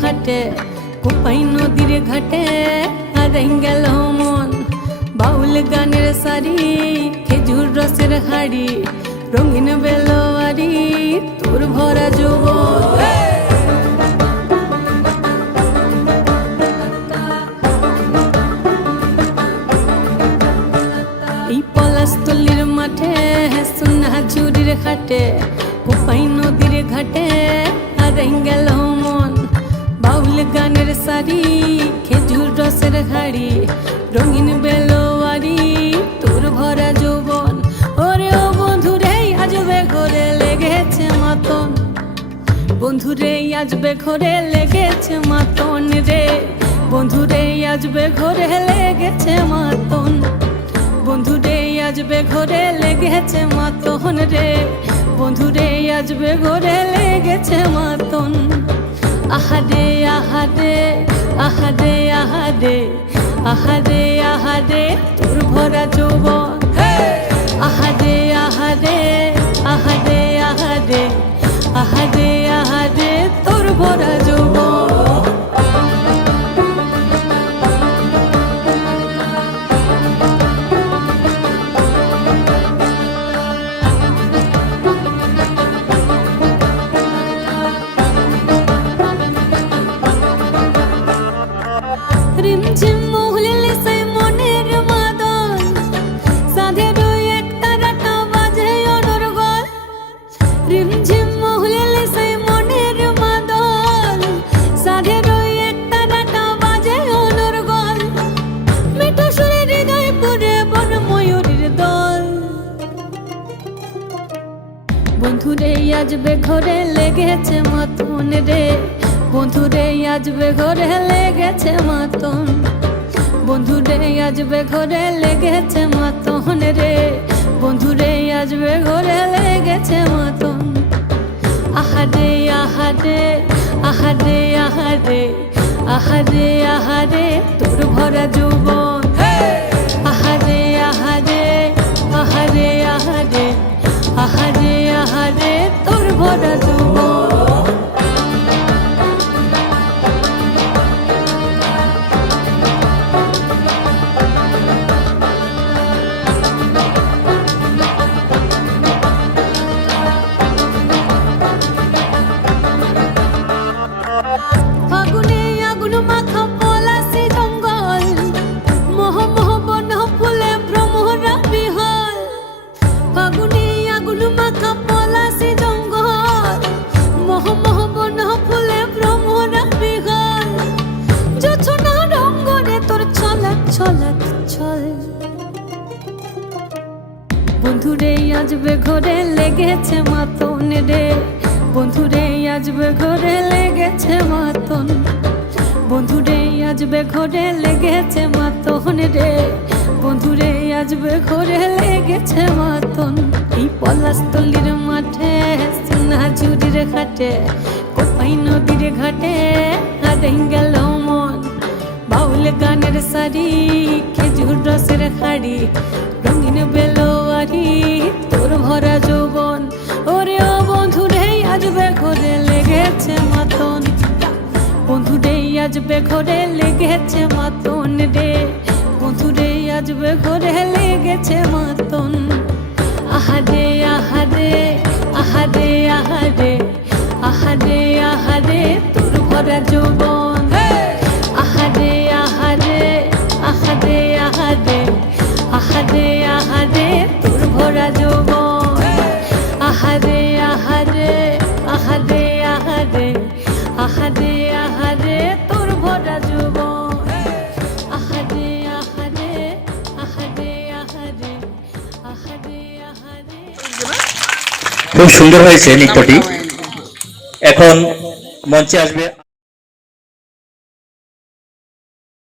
খাটে কোপাই নদীর ঘাটে হারাই গেল মন বাউল গানের সারি খেজুর রসের হাড়ি রঙিন বেলোয়ারি তোর ভরা যৌবন এই পলাশতলির মাঠে সোনা ঝুরির খাটে কোপাই নদীর ঘাটে হারাই গেল মন বাউল গানের সারি খেজুর রসের হাড়ি রঙিন বেলোয়ারি তোর ভরা যৌবন ওরে ও বন্ধুরে আজবে ঘরে লেগেছে মাতন বন্ধুরে আজবে ঘরে লেগেছে মাতন রে বন্ধুরে আজবে ঘরে লেগেছে মাতন বন্ধুরে আজবে ঘরে লেগেছে মাতন রে বন্ধুরে আজবে ঘরে লেগেছে মাতন আহারে আহারে আহারে আহারে আহারে আহারে তোর ভরা যৌবন আহারে আহারে আহারে আহারে আহারে আহারে তোর ভরা যৌবন রিমঝিম মহুলিলে সেই মনের মাদল সাধের এক তারাটা বাজে অনর্গল রিমঝিম মহুলিলে সেই মনের মাদল সাধের এক তারাটা বাজে অনর্গল মিঠো সুরে হৃদয় পুরে বন ময়ূরীর দল বন্ধুরে আজবে ঘরে লেগেছে মাতন রে বন্ধুরে আজবে ঘরে লেগেছে মাতন বন্ধুরে আজবে ঘরে লেগেছে মাতন রে বন্ধুরে আজবে ঘরে লেগেছে মাতন আহারে আহারে আহারে আহারে আহারে আহারে তোর ভরা যৌবন আহারে আহারে আহারে আহারে আহারে আহারে তোর ভরা যৌবন ফাগুনে আগুন মাখা পলাশি জঙ্গল মোহ মোহ বন ফুলে ভ্রমরা বিহল ফাগুনে আগুন মাখা পলাশি জঙ্গল মোহ মোহ বন ফুলে ভ্রমরা বিহল জোছনা রঙ্গনে তোর ছলক ছলক ছল বন্ধুরে আজবে ঘরে লেগেছে মাতন রে বন্ধুরে আজবে ঘরে লেগেছে মাতন বন্ধুরে আজবে ঘরে লেগেছে মাতন রে বন্ধুরে আজবে ঘরে লেগেছে মাতন এই পলাশতলির মাঠে সোনা ঝুরির খাটে কোপাই নদীর ঘাটে হারাই গেল মন বাউল গানের সারি খেজুর রসের হাড়ি রঙিন বেলোয়ারি তোর ভরা যৌবন ওরে ও বন্ধুরে আজবে ঘরে লেগেছে মাতন বন্ধুরে আজবে ঘরে লেগেছে মাতন রে বন্ধুরে আজবে ঘরে লেগেছে মাতন আহারে আহারে আহারে আহারে আহারে আহারে তোর ভরা যৌবন আহারে আহারে আহারে আহারে আহারে আহারে তোর ভরা যৌবন আহারে আহারে আহারে আহারে আহারে আহারে তোর ভরা যৌবন আহারে আহারে আহারে আহারে আহারে আহারে খুব সুন্দর হয়েছে নৃত্যটি। এখন মঞ্চে আসবে